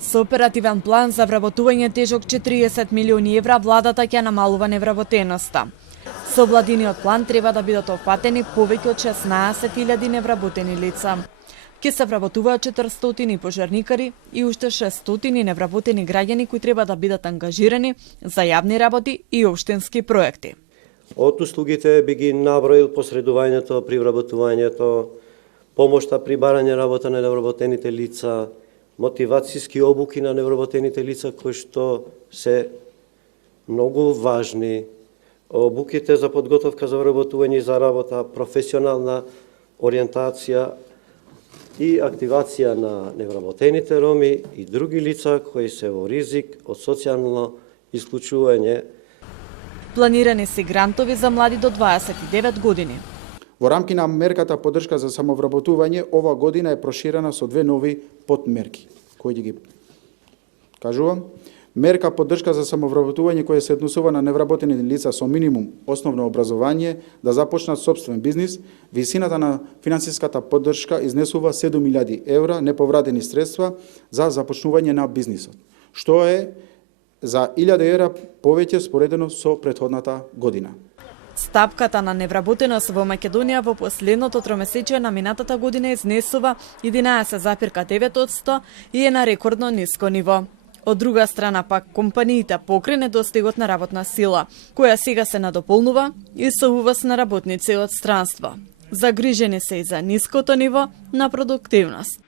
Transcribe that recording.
Со оперативен план за вработување тежок 40 милиони евра, владата ќе намалува невработеноста. Со владиниот план треба да бидат опфатени повеќе од 16.000 невработени лица. Ке се вработуваат 400 пожарникари и уште 600 невработени граѓани кои треба да бидат ангажирани за јавни работи и општински проекти. Од услугите би ги наброил посредувањето при вработувањето, помошта при барање работа на невработените лица, мотивацијски обуки на невработените лица кои што се многу важни, обуките за подготовка за вработување и за работа, професионална ориентација и активација на невработените роми и други лица кои се во ризик од социјално исклучување. Планирани се грантови за млади до 29 години. Во рамки на мерката поддршка за самовработување, ова година е проширена со две нови подмерки, кои ги кажувам. Мерка поддршка за самовработување која се однесува на невработени лица со минимум основно образование да започнат собствен бизнис. Висината на финансиската поддршка изнесува 7.000 евра неповратени средства за започнување на бизнисот, што е за 1.000 евра повеќе споредено со претходната година. Стапката на невработеност во Македонија во последното тромесечие на минатата година изнесува 11,9% и е на рекордно ниско ниво. Од друга страна пак компаниите покрај недостигот на работна сила, која сега се надополнува и со увоз на работници од странство. Загрижени се и за ниското ниво на продуктивност.